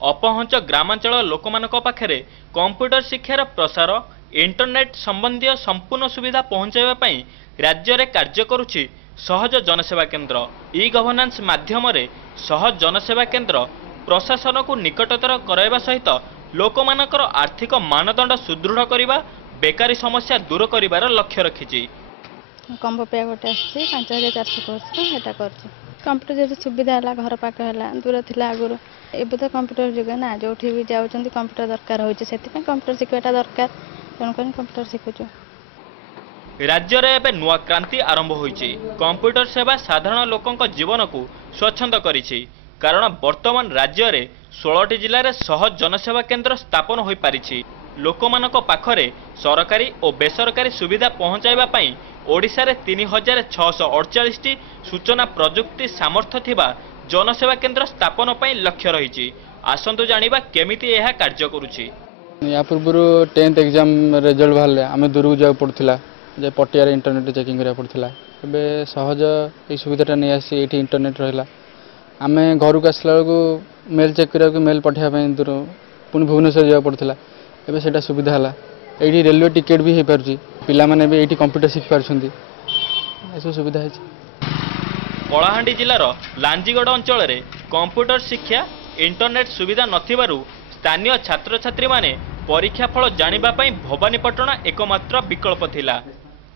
अपहंच ग्रामांचल लोक पाखरे कंप्यूटर शिक्षार प्रसार इंटरनेट संबंधी संपूर्ण सुविधा पहुंचाइबा राज्य में कार्य करुछि सहज जनसेवा केन्द्र। ई गवर्नेंस माध्यम सहज जनसेवा केन्द्र प्रशासन को निकटतर कराइबा सहित लोकमानकर आर्थिक मानदंड सुदृढ़ करने बेकारी समस्या दूर करिवार लक्ष्य रखिछि। कंबो पे गोटे 5400 कोर्स कंप्यूटर सुविधा है घर पाख है दूर थी आगुरी एवं तो कंप्यूटर जुग ना जो भी जाऊँच कंप्यूटर दरकार होती से कंप्यूटर शिखा दरकार तेणुक कंप्यूटर शिखुचु। राज्य में एवं नुआ क्रांति आरंभ होइछि। कंप्यूटर सेवा साधारण लोकों जीवन को स्वच्छंद करिछि कारण वर्तमान राज्य में 16टी जिले में सहज जनसेवा केन्द्र स्थापन हो पारिछि। लोकमानक पाखरे सरकारी और बेसरकारी सुविधा पहुंचाइबा पई ओडिशा रे 3648टी सूचना प्रजुक्ति सामर्थ्य थिबा जनसेवा केन्द्र स्थापन पई लक्ष्य रहिछि। आसंतु जानिबा केमिति एहा कार्य करूछि। या पूर्व 10th एग्जाम रिजल्ट बाहरले आमे दूर जाय पड़थिला जे पटियार इंटरनेट चेकिंग करिया पड़थिला। एबे सहज ए सुविधाटा नै आसी एठी इंटरनेट रहिला आमे घर को आसला को मेल चेक करिया को मेल पठिया पई दूर पुनी भुवनेश्वर जाय पड़थिला। एबे सेटा सुविधा हला एठी रेलवे टिकेट भी हे परछि पिला माने भी एठी कंप्यूटर शिख परछंती एसो सुविधा है। कलाहांडी जिलार लांजीगड़ अंचल रे कंप्यूटर शिक्षा इंटरनेट सुविधा नथिबारु स्थानीय छात्र छात्री माने परीक्षा फल जानिबा पई भवानीपटना एकमात्र विकल्प थिला।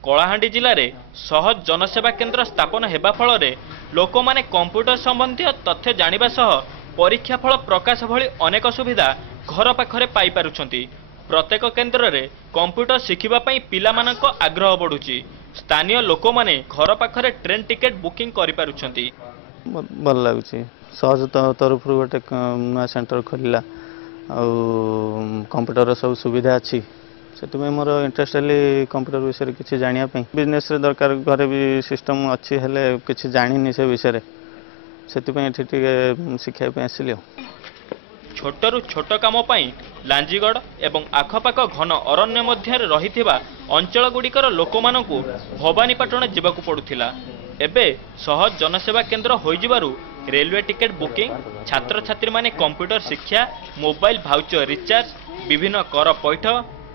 कलाहांडी जिले में सहज जनसेवा केन्द्र स्थापन हेबा फल रे लोक माने कंप्यूटर संबंधी तथ्य जानिबा सह परीक्षा फल प्रकाश भली अनेक सुविधा घर पाखरे पाई पारुछंती। प्रत्येक केन्द्र में कंप्यूटर शिखिबा पई पिला मानक आग्रह बढ़ुछि। स्थानीय लोक माने घर पाखरे ट्रेन टिकेट बुकिंग करि पारुछंती। भल लागुछि सहज तरफ गोटे नया सेंटर खोलिला कंप्यूटर सब सुविधा अच्छी से मोर इंटरेस्ट है कंप्यूटर विषय किसी जानिया बिजनेस रे दरकार घरे भी सिस्टम अच्छी हेले किसी जानी से विषय से शिखाई आसिली। छोटरू छोट काम पाई लांजीगड़ एवं आखपाख घन अरण्य मध्य रहिथिबा अंचल गुड़िकर लोक मानकु भवानीपटना जिबाकु पड़ुथिला। एबे सहज जनसेवा केन्द्र होइजिबारु रेलवे टिकेट बुकिंग छात्र छात्री माने कंप्यूटर शिक्षा मोबाइल भाउचर रिचार्ज विभिन्न कर पैठ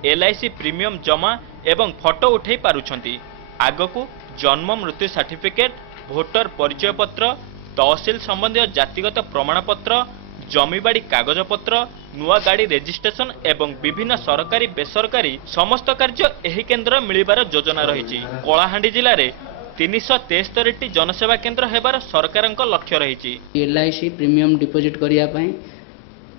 LIC प्रीमियम जमा एवं फोटो उठै पारुछंती। आगकू जन्म मृत्यु सर्टिफिकेट भोटर परिचय पत्र तहसील संबंधी जातिगत प्रमाणपत्र जमीबाड़ी कागज पत्र नुआ गाड़ी रेजिस्ट्रेशन एवं विभिन्न सरकारी बेसरकारी समस्त कार्य एही केन्द्र मिलिबार योजना रही। कलाहांडी जिले में 373टी जनसेवा केन्द्र हेबार सरकारक लक्ष्य रही। LIC प्रीमियम डिपोजिट करिया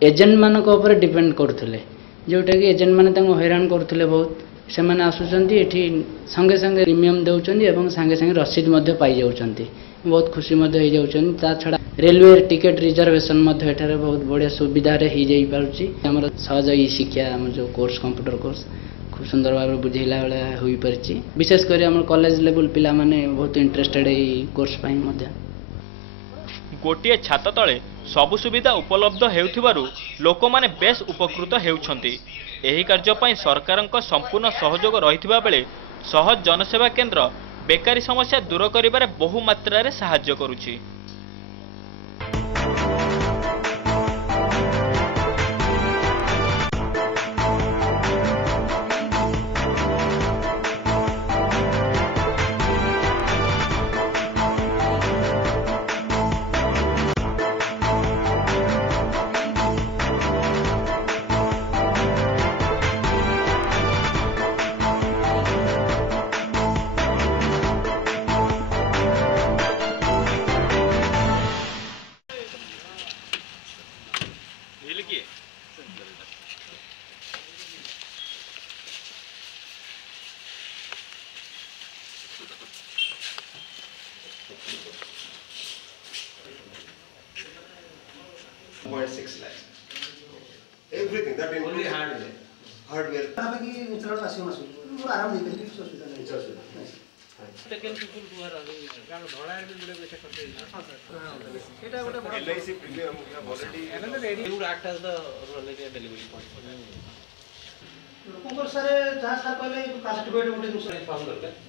एजेंट मानक ऊपर डिपेंड करथुले जोटा कि एजेंट माने तांको हैरान करथुले बहुत से माने आसुचंती एठी संगे संगे प्रीमियम देउचंती एवं संगे संगे रसीद मध्य पाई जाउचंती बहुत खुशी मध्य हो जाउचंती। ता छडा रेलवे टिकेट रिजर्वेशन मध्य एठारे बहुत बढ़िया सुविधा रे ही जाई पारुची। हमर सहज ई शिक्षा हम जो कोर्स कंप्यूटर कोर्स खूब सुंदर भाव बुझेला बेले होई परची। विशेष कर हमर कॉलेज लेवल पिला माने बहुत इंटरेस्टेड ई कोर्स पाई मध्य। गोटिए छात तले सबु सुविधा उपलब्ध हेउथिबारु लोक माने बेस उपकृत हेउछंती। एही कार्य पई सरकारक संपूर्ण सहयोग रहिथिबा बेले सहज जनसेवा केन्द्र बेकारी समस्या दूर करिबारे बहु मात्रा रे सहाय्य करूछि। Everything that only hardware. Hardware. LIC premium already would act as the delivery point.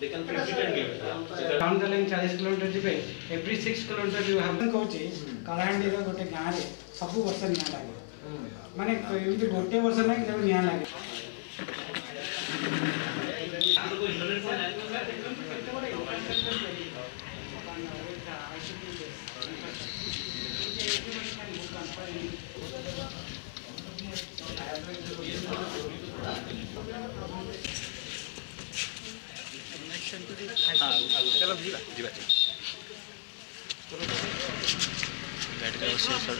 They can print it and give it. Down the line 40 km जिबे every 6 km you have कहूची Kalahandi रो गोटे गाँ रे सबु वर्ष निया लागे माने एमती गोटे वर्ष ना कि निया लागे चलो जीवा जीवा गाड़ी का उसी सर